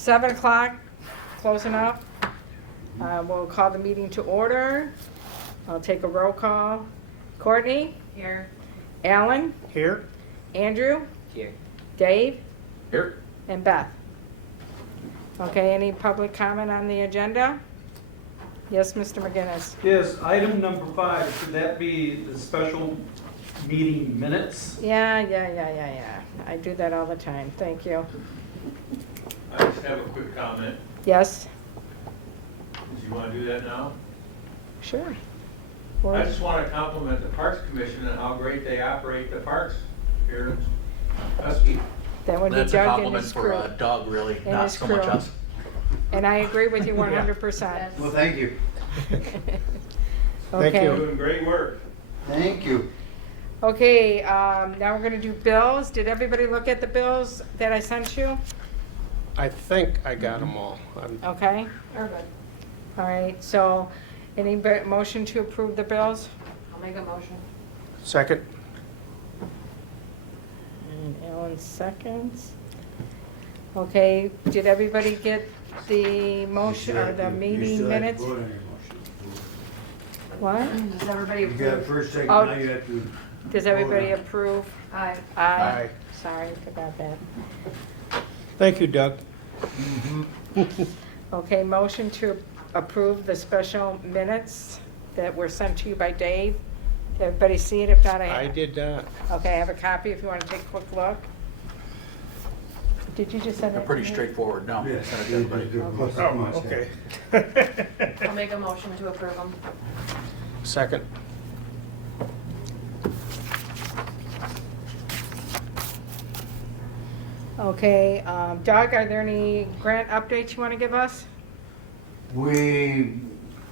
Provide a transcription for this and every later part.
7 o'clock, close enough. We'll call the meeting to order. I'll take a roll call. Courtney? Here. Alan? Here. Andrew? Here. Dave? Here. And Beth. Okay, any public comment on the agenda? Yes, Mr. McGinnis. Yes, item number 5, should that be the special meeting minutes? Yeah. I do that all the time. Thank you. I just have a quick comment. Yes? Do you want to do that now? Sure. I Well, just want to compliment the Parks Commission and how great they operate the parks here in Husky. that would be That's a Doug and compliment his for crew. Doug, really, And not his so much crew. us. And I agree with you 100%. Well, thank you. Thank Okay. you. Doing great work. Thank you. Okay, now we're gonna do bills. Did everybody look at the bills that I sent you? I think I got them all. Okay, We're good. all right, so any motion to approve the bills? I'll make a motion. Second. And Ellen seconds. Okay, did everybody get the motion or the meeting minutes? What? Does everybody You got approve? first, second, Oh. now you have to. Does everybody approve? Aye. Aye. Sorry, forgot that. Thank you, Doug. Okay, motion to approve the special minutes that were sent to you by Dave. Did everybody see it? If not, I did not. Okay, I have a copy if you want to take a quick look. Did you just send it? They're pretty to me? straightforward, no. Yes. Send it to everybody. Oh, okay. I'll make a motion to approve them. Second. Okay, Doug, are there any grant updates you want to give us? We,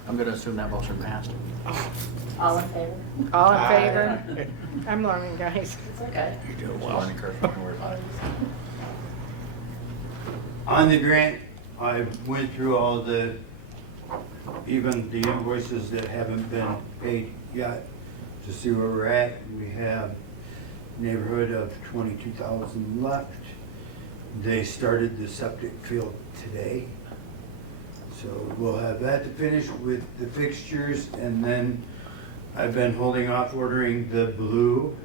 I'm gonna assume that motion passed. All in favor? All in Aye. favor? I'm learning, guys. It's okay. You're doing well. Learning curve, don't worry about it. on the grant, I went through all the, even the invoices that haven't been paid yet to see where we're at. We have neighborhood of 22,000 left. They started the septic field today. So we'll have that to finish with the fixtures, and then I've been holding off ordering the blue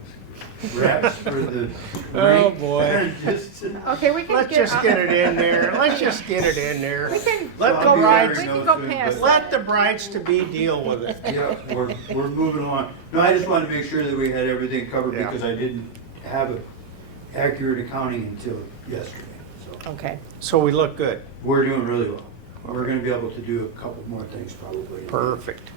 wraps for the Oh, rink. boy. Just to- Okay, we can Let's get. just get it in there. Let's just get it in there. We can, Let I'll the be brides, we ordering can go those soon, past but- let the brides to be deal with it. Yeah, we're moving along. No, I just wanted to make sure that we had everything covered Yeah. because I didn't have it accurate accounting until yesterday. So okay. So we look good. we're doing really well. We're gonna be able to do a couple more things probably. Perfect.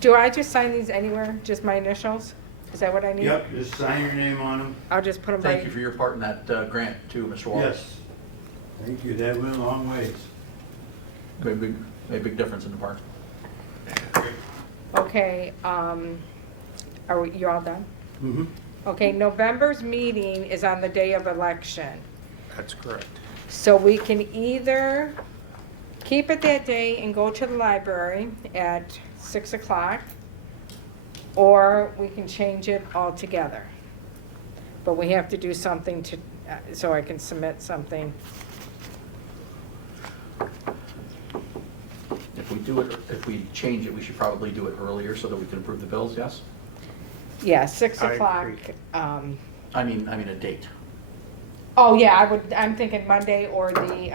Do I just sign these anywhere? Just my initials? Is that what I need? Yep, just sign your name on them. I'll just put them Thank right. you for your part in that grant too, Mr. Wallace. Yes. Thank you, that went a long ways. Made a big difference in the park. Okay, you all done? Mm-hmm. Okay, November's meeting is on the day of election. That's correct. So we can either keep it that day and go to the library at 6 o'clock, or we can change it altogether. But we have to do something to, so I can submit something. If we change it, we should probably do it earlier so that we can approve the bills, yes? Yeah, 6 I o'clock. agree. I mean a date. Oh, yeah, I'm thinking Monday or the,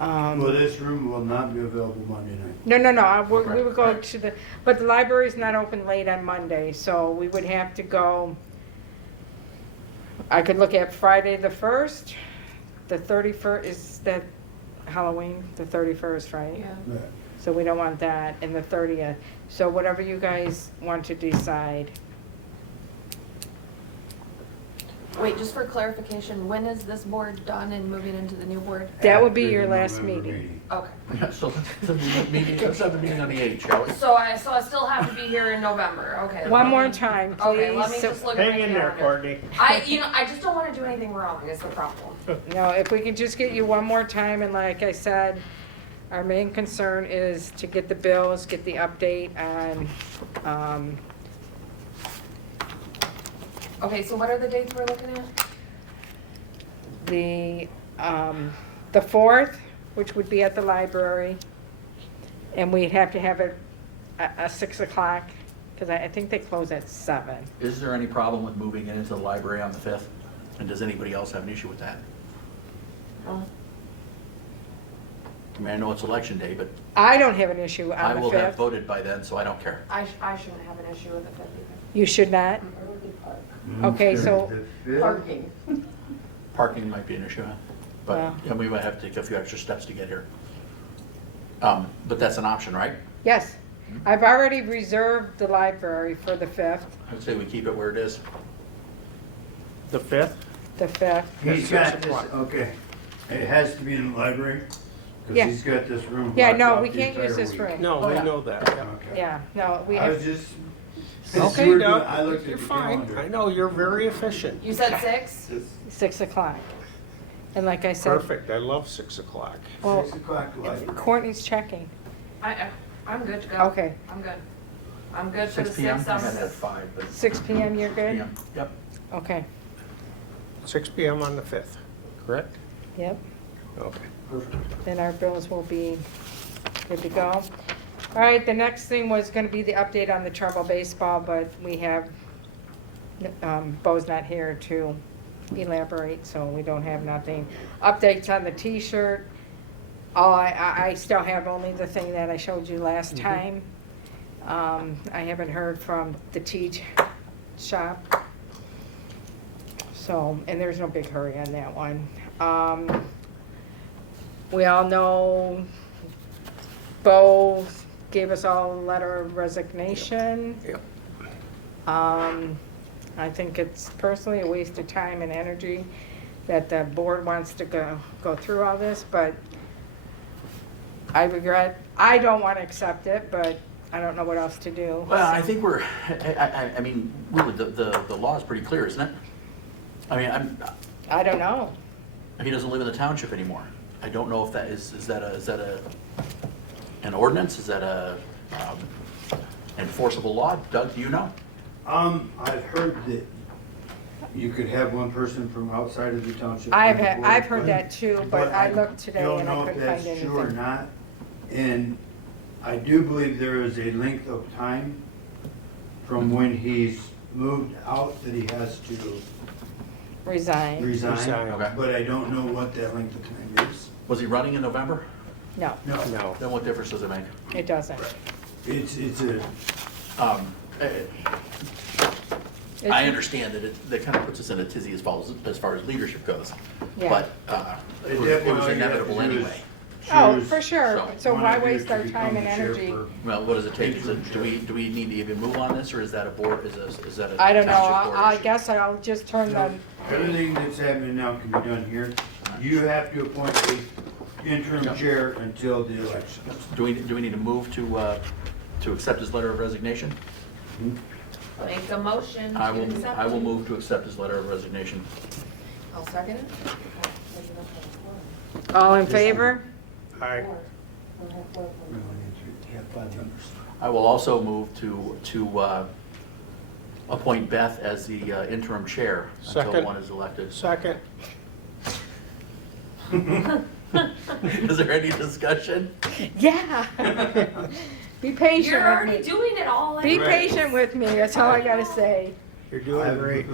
Well, this room will not be available Monday night. no, we Okay, would go right. to the, but the library's not open late on Monday, so we would have to go, I could look at Friday the 1st, the 31st, is that Halloween, the 31st, right? Yeah. Right. So we don't want that, and the 30th. So whatever you guys want to decide. Wait, just for clarification, when is this board done and moving into the new board? That would be After your the last November meeting. Okay. Yeah, so let's have the meeting on the 8th, shall we? So I still have to be here in November, okay. One let more me- time, Okay, let me please. just look at my Hang in there, calendar. Courtney. I just don't wanna do anything wrong is the problem. No, if we can just get you one more time, and like I said, our main concern is to get the bills, get the update on, Okay, so what are the dates we're looking at? the 4th, which would be at the library, and we'd have to have it a 6 o'clock, because I think they close at 7. Is there any problem with moving it into the library on the 5th? And does anybody else have an issue with that? I mean, I know it's election day, but I don't have an issue I on the will have 5th. voted by then, so I don't care. I shouldn't have an issue with the 5th either. You should not? Okay, so- The 5th? Parking. Parking might be an issue, huh? But Well. and we might have to take a few extra steps to get here. But that's an option, right? Yes. I've already reserved the library for the 5th, I would say we keep it where it is. The 5th? the 5th. He's At got 6 this, o'clock. okay. It has to be in the library? Yeah. Because he's got this room. Yeah, blocked no, off we the can't use entire this week. room. No, Oh, we yeah. know that. yeah. Okay. Yeah, no, we I was have, just. since Okay, you were doing- Doug, I looked at you're the fine. calendar. I know, you're very efficient. You said 6? 6 o'clock. And like I said, Perfect, I love 6 o'clock. well, 6 o'clock library. Courtney's checking. I'm good to go. Okay. I'm good. I'm good for the 6 p.m. 6th. I I'm had it at good. 5, but 6 p.m., you're good? PM. Yep. Okay, 6 PM on the 5th, correct? yep. Okay. Then our bills will be good to go. All right, the next thing was gonna be the update on the travel baseball, but we have, Beau's not here to elaborate, so we don't have nothing. Updates on the T-shirt. I still have only the thing that I showed you last time. I haven't heard from the T shop. So, and there's no big hurry on that one. We all know Beau gave us all a letter of resignation. Yep. I think it's personally a waste of time and energy that the board wants to go through all this, but I don't want to accept it, but I don't know what else to do. Well, I think I mean, really, the law is pretty clear, isn't it? I mean, I don't know. he doesn't live in the township anymore. I don't know if that is that an ordinance? Is that a enforceable law? Doug, do you know? I've heard that you could have one person from outside of the township. I've on the board, heard that too, but I looked today and I couldn't find don't know if that's true or anything. not. And I do believe there is a length of time from when he's moved out that he has to Resign. resign. Resign. Okay. But I don't know what that length of time is. Was he running in November? No, No, No. Then what difference does it make? it doesn't. it's a, Um, I It's- understand that that kind of puts us in a tizzy as far as leadership goes, Yeah. but it was inevitable anyway. Oh, choose for sure. So one why of you waste to our become time the and chair energy? for- Well, what does it take? Do we need to even move on this, or is that a board, is that a I don't know. township board I issue? guess I'll just turn the, Everything that's happening now can be done here. You have to appoint the interim Yeah. chair until the election. Do we need to move to accept his letter of resignation? Make a motion to I accept. will move to accept his letter of resignation. I'll second it. all in favor? Aye. I will also move to appoint Beth as the interim chair until Second. one is elected. Second. Is there any discussion? Yeah. Be patient You're with already me. doing it all. Be anyway. patient with me, that's all I gotta say. You're doing great.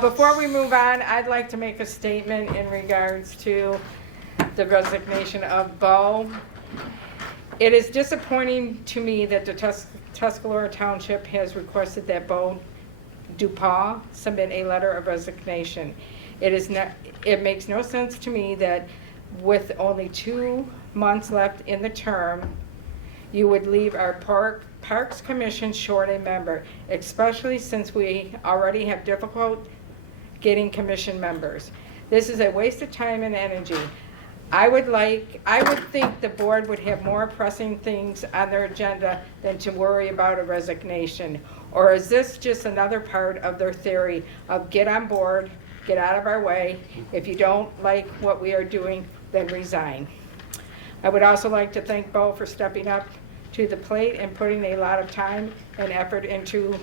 Before we move on, I'd like to make a statement in regards to the resignation of Beau. It is disappointing to me that the Tuscarora Township has requested that Beau DePaul submit a letter of resignation. It makes no sense to me that with only 2 months left in the term, you would leave our Parks Commission short a member, especially since we already have difficult getting commission members. This is a waste of time and energy. I would think the board would have more pressing things on their agenda than to worry about a resignation. Or is this just another part of their theory of get on board, get out of our way, if you don't like what we are doing, then resign. I would also like to thank Beau for stepping up to the plate and putting a lot of time and effort into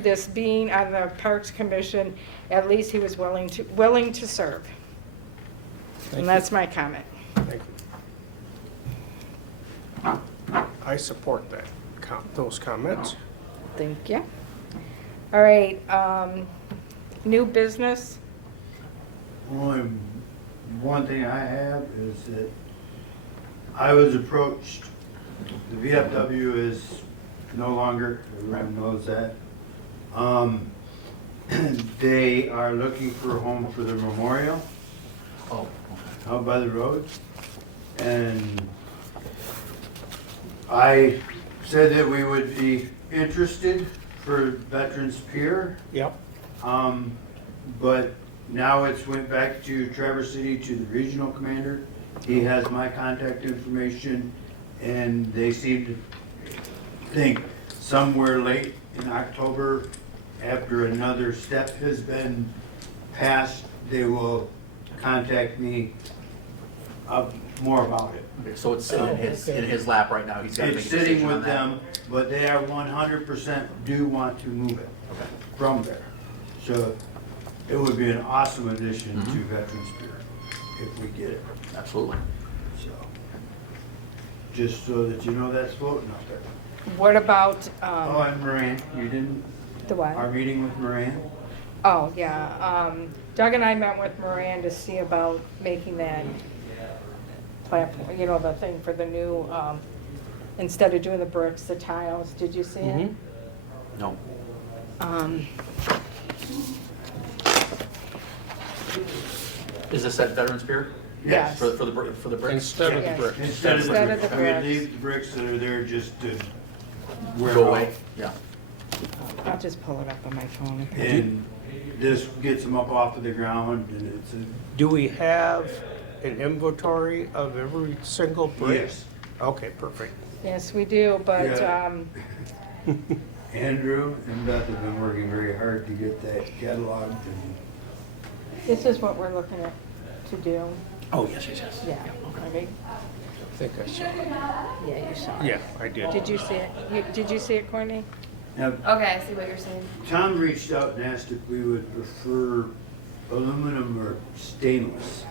this being on the Parks Commission. At least he was willing to serve. And that's my comment. Thank you. I support that, those comments. Thank you. All right, new business? Only one thing I have is that I was approached, the VFW is no longer, everyone knows that. They are looking for a home for their memorial Oh, out by the road. And I said that we would be interested for Veterans Pier. Yep. But now it's went back to Traverse City to the regional commander. He has my contact information, and they seem to think somewhere late in October, after another step has been passed, they will contact me more about it. okay, so it's sitting in his lap right now. He's got to make a It's decision sitting on with that. them, but they are 100% do want to move it from there. So it would be an awesome addition to Veterans Pier if we get it. Absolutely. So, just so that you know that's floating out there. What about, Oh, and Moran, you didn't, the what? our meeting with Moran? Oh, yeah, Doug and I met with Moran to see about making that platform, you know, the thing for the new, instead of doing the bricks, the tiles. Did you see it? No. Is this at Veterans Pier? Yes. For the bricks? Instead of the Yes. bricks. Instead of the the bricks. bricks, we leave the bricks that are there just to wear Go out. away? Yeah. I'll just pull it up on my phone. And this gets them up off of the ground, and it's a, Do we have an inventory of every single brick? yes. Okay, perfect. Yes, we do, but, Yeah. Andrew and Beth have been working very hard to get that cataloged, and this is what we're looking at to do. Oh, yes, yes, yes. Yeah, okay. I think I saw it. Yeah, you saw it. Yeah, I did. Did you see it? Did you see it, Courtney? now, Okay, I see what you're saying. Tom reached out and asked if we would prefer aluminum or stainless.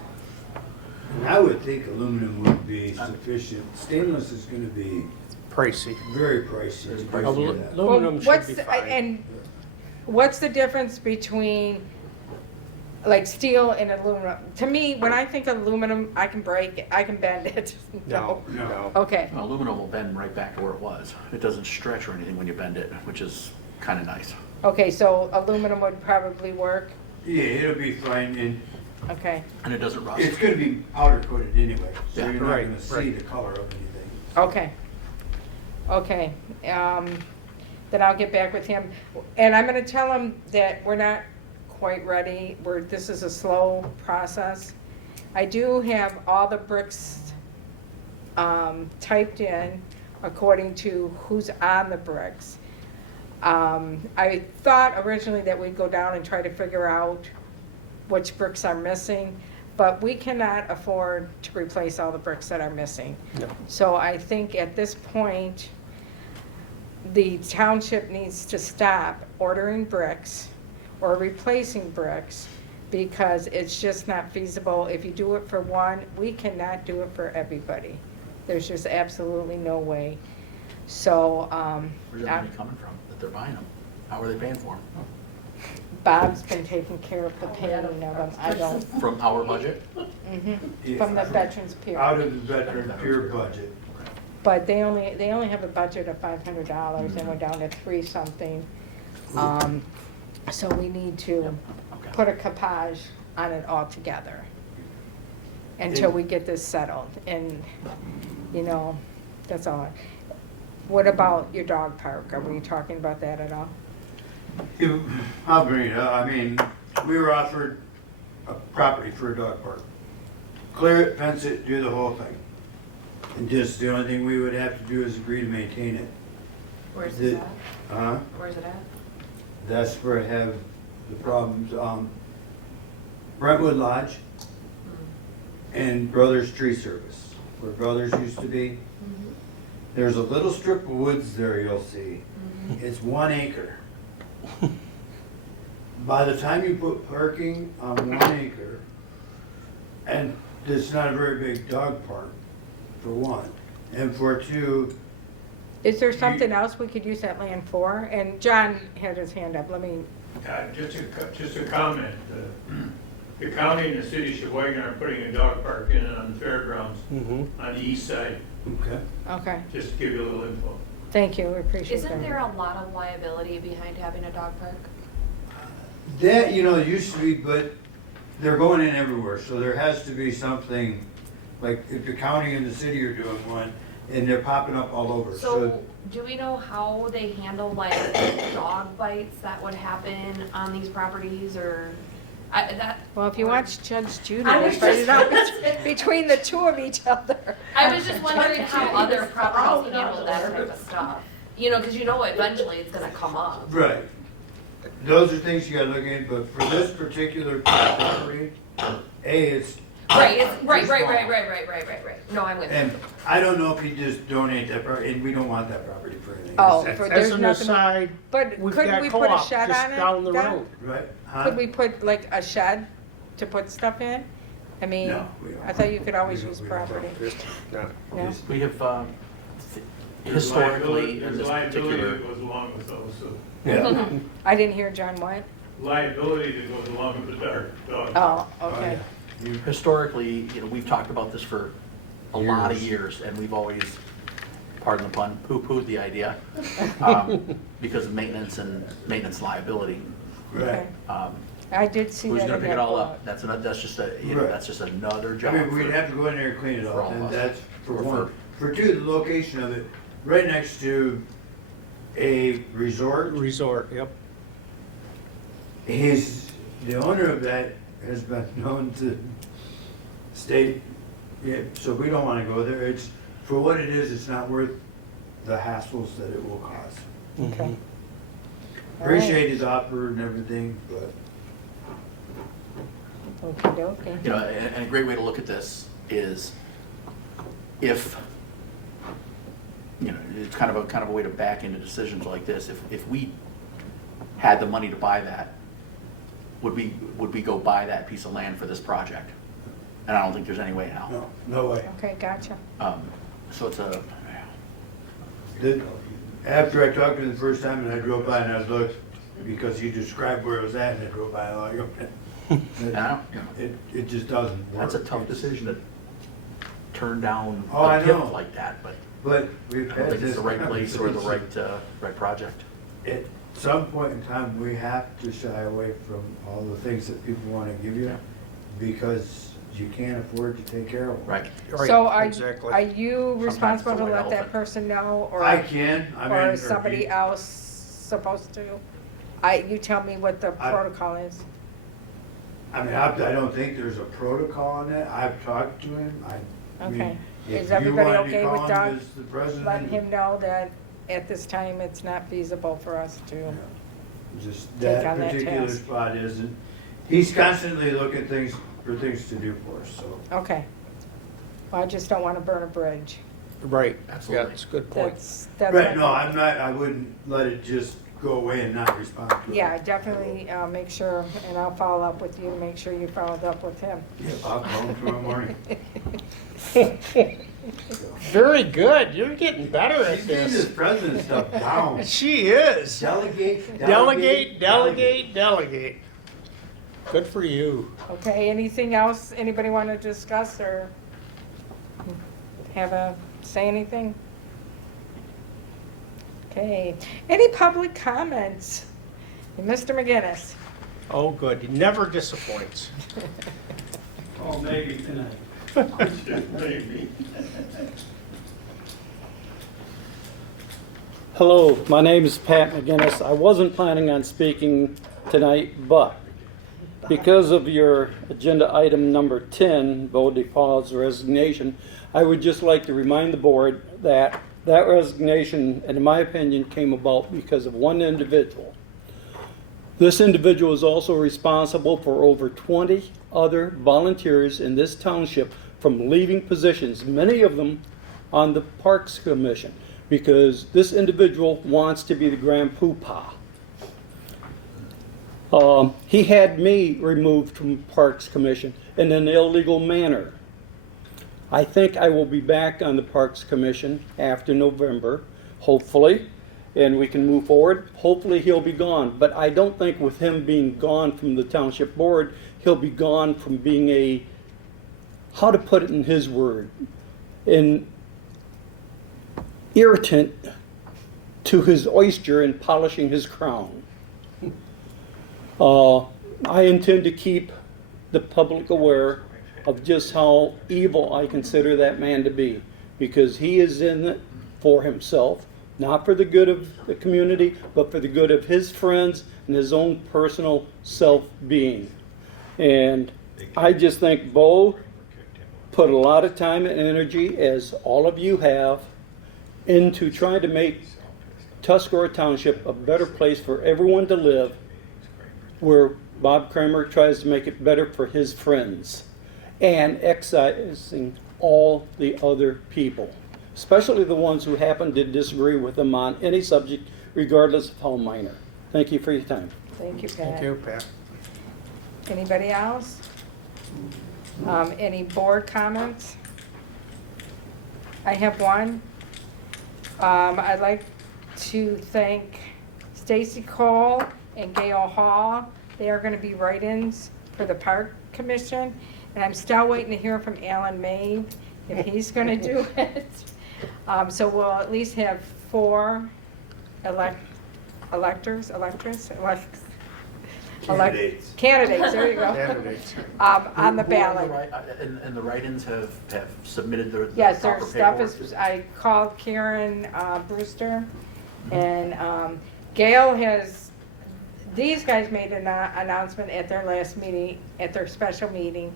And I would think aluminum would be sufficient. Stainless is gonna be Pricey. very pricey. to do that. Aluminum Well, should be the- fine. And what's the difference between, like, steel and aluminum? To me, when I think aluminum, I can break it, I can bend it. No, No. no. Okay, Well, aluminum will bend right back to where it was. It doesn't stretch or anything when you bend it, which is kind of nice. okay, so aluminum would probably work, Yeah, it'll be fine, and okay, And it doesn't rust. it's gonna be powder coated anyway, so Yeah. you're not Right, gonna see right. the color of anything. okay. Okay, then I'll get back with him. And I'm gonna tell him that we're not quite ready, this is a slow process. I do have all the bricks, typed in according to who's on the bricks. I thought originally that we'd go down and try to figure out which bricks are missing, but we cannot afford to replace all the bricks that are missing. No. So I think at this point, the township needs to stop ordering bricks or replacing bricks because it's just not feasible. If you do it for one, we cannot do it for everybody. There's just absolutely no way. So, Where's that money coming from that they're buying them? How are they paying for them? Bob's been taking care of the paying of them. I don't. From our budget? From the Veterans Pier. Out of the veteran pure budget. But they only have a budget of $500 and we're down to 3-something. So we need to Okay. put a capage on it altogether until we get this settled. And, you know, that's all. What about your dog park? Are we talking about that at all? I'll bring it up. I mean, we were offered a property for a dog park. Clear it, fence it, do the whole thing. And just the only thing we would have to do is agree to maintain it. Where's this The- at? Where's it at? That's where I have the problems. Brentwood Lodge and Brothers Tree Service, where Brothers used to be. There's a little strip of woods there you'll see. It's 1 acre. By the time you put parking on 1 acre, and it's not a very big dog park, for one. And for two, Is there something else we could use that land for? And John had his hand up, let me, Just a comment. The county and the city of Sheboygan are putting a dog park in on the fairgrounds on the east side, okay. okay, just to give you a little info. thank you, we appreciate that. Isn't there a lot of liability behind having a dog park? That, used to be, but they're going in everywhere, so there has to be something, like if the county and the city are doing one, and they're popping up all over, So, do we know how they handle like dog bites that would happen on these properties, or, Well, if you watch Judge Judy, I they was fight it just out gonna between the two of each other. I was just wondering how other properties handle that type of stuff. Because eventually it's gonna come up. right. Those are things you gotta look at, but for this particular property, it's. Right, No, I'm with you. And I don't know if he just donate that property, and we don't want that property for anything. Oh, As there's an nothing, aside, but we've couldn't got we put a co-op shed just on it? down the Don? road. Right? Huh? Could we put like a shed to put stuff in? I mean, No, we don't. I thought you could always We use don't. property. No. Yeah. We have There's historically in this liability particular, that goes along with those, so Yeah. I didn't hear John what? liability that goes along with the dog. Oh, Oh, okay. yeah. You- historically, we've talked about this for a lot of years, and we've always, pardon the pun, poo-pooed the idea because of maintenance liability. Right. I did see Who's that gonna in pick it that all book. up? That's just a, Right. that's just another I job. mean, we'd for- have to go in there and clean it for up, all of and us. that's for Or one. For two, the location of it, right next to a resort. Resort, yep. The owner of that has been known to state, yeah, so we don't wanna go there. It's, for what it is, it's not worth the hassles that it will cause. Okay. All right. Appreciate his offer and everything, but Okey-dokey. And a great way to look at this is if, it's kind of a way to back into decisions like this. If we had the money to buy that, would we go buy that piece of land for this project? And I don't think there's any way now. no way. Okay, gotcha. So it's a, After I talked to him the first time and I drove by and I looked, because he described where it was at and I drove by and I like, it just doesn't work. that's a tough decision to turn down Oh, I a tip know. like that, but But we've I had don't think this. it's the right place or the conversation. right project. At some point in time, we have to shy away from all the things that people want to give you because you can't afford to take care of them. Right. Right, So are exactly. you responsible it's a to white let that elephant. person know, or? I can, I mean. Or or is somebody he- else supposed to? You tell me what the I- protocol is. I mean, I don't think there's a protocol on that. I've talked to him. I mean, Okay. if Is you everybody wanted to okay with call him Doug as the president, letting him know that at this time it's not feasible for us to? yeah, just Take that on that particular task. spot isn't. He's constantly looking for things to do for us, so. Okay. Well, I just don't want to burn a bridge. Right, yeah, Absolutely. that's a good point. That's. Right, my- no, I'm not, I wouldn't let it just go away and not respond to it. Yeah, definitely make sure, and I'll follow up with you to make sure you followed up with him. Yeah, I'll call him tomorrow morning. Very good, you're getting better at She's getting this this. president stuff down. She is. Delegate, Delegate. Good for you. Okay, anything else anybody want to discuss or say anything? Okay, any public comments? Mr. McGinnis? Oh, good, he never disappoints. Oh, maybe tonight. Maybe. Hello, my name is Pat McGinnis. I wasn't planning on speaking tonight, but because of your agenda item number 10, Beau DePaul's resignation, I would just like to remind the board that that resignation, in my opinion, came about because of one individual. This individual is also responsible for over 20 other volunteers in this township from leaving positions, many of them on the Parks Commission, because this individual wants to be the grand poobah. He had me removed from Parks Commission in an illegal manner I think I will be back on the Parks Commission after November, hopefully, and we can move forward. Hopefully he'll be gone, but I don't think with him being gone from the Township Board, he'll be gone from being a, how to put it in his word, an irritant to his oyster in polishing his crown. I intend to keep the public aware of just how evil I consider that man to be, because he is in it for himself, not for the good of the community, but for the good of his friends and his own personal self-being. And I just think Beau put a lot of time and energy, as all of you have, into trying to make Tuscarora Township a better place for everyone to live, where Bob Kramer tries to make it better for his friends, and excising all the other people, especially the ones who happen to disagree with him on any subject, regardless of how minor. Thank you for your time. Thank you, Pat. Thank you, Pat. Anybody else? Any board comments? I have one. I'd like to thank Stacy Cole and Gail Hall. They are going to be write-ins for the Park Commission, and I'm still waiting to hear from Alan May if he's going to do it. So we'll at least have 4 candidates, there you go, Candidates. on the Who are ballot. And the write-ins have submitted their Yes, proper their stuff paperwork? is, I called Karen Brewster, and Gail has, these guys made an announcement at their last meeting, at their special meeting,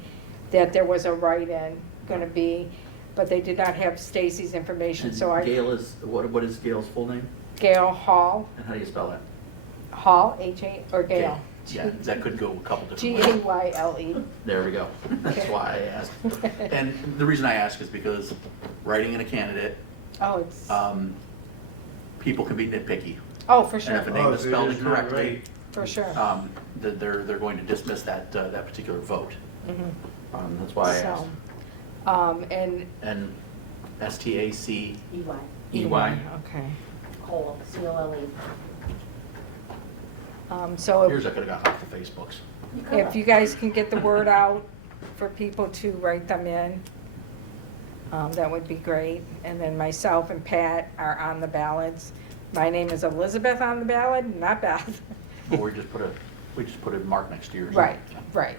that there was a write-in gonna be, but they did not have Stacy's information, And so I, Gail is, what is Gail's full name? Gail Hall, And how do you spell that? Hall, H-A, or Gail, Yeah, that could go a couple different ways. G-A-Y-L-E. There we go. That's Okay. why I asked. And the reason I ask is because writing in a candidate, Oh, it's, people can be nitpicky. oh, for And sure, if a name is spelled incorrectly, for sure. they're going to dismiss that particular vote. Mhm. That's why I asked. So, And STACEY. EY. Okay. Cole, C-O-L-E. So Here's I could have gotten off the Facebooks. if you guys can get the word out for people to write them in, that would be great. And then myself and Pat are on the ballots. My name is Elizabeth on the ballot, not Beth. But we just put a mark next to yours. Right, right.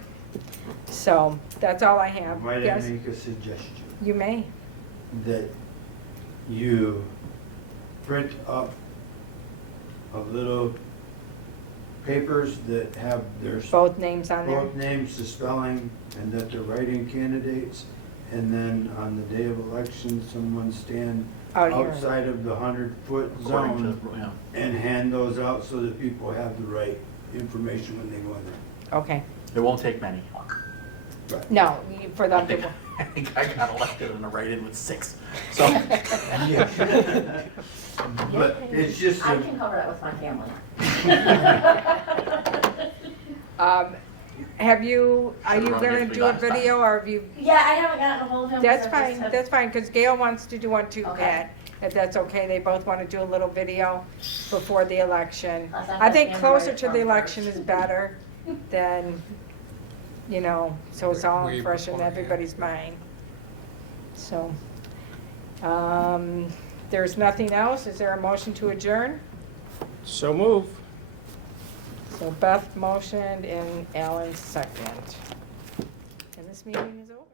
So that's all I have. Might I Yes, make a suggestion? you may. That you print up a little papers that have their Both names on there. both names, the spelling, and that they're writing candidates. And then on the day of election, someone stand Out here. outside of the 100-foot According zone to, yeah. and hand those out so that people have the right information when they go in there. Okay. It won't take many. Right. No, for I them think, to. I think I got elected on a write-in with 6. So, But it's just, I can cover that with my family. Have you, are Should've you run gonna against me do a last time. video, or have you? Yeah, I haven't gotten a hold of him. That's because I just fine, have- that's fine, because Gail wants to do one too, Okay. Pat. If that's okay, they both want to do a little video before the election. I'll send I that think in closer right to the from election first. is better than, you know, so it's all Way fresh in beforehand. everybody's mind. So, there's nothing else. Is there a motion to adjourn? So move. So Beth motioned and Alan second. And this meeting is over.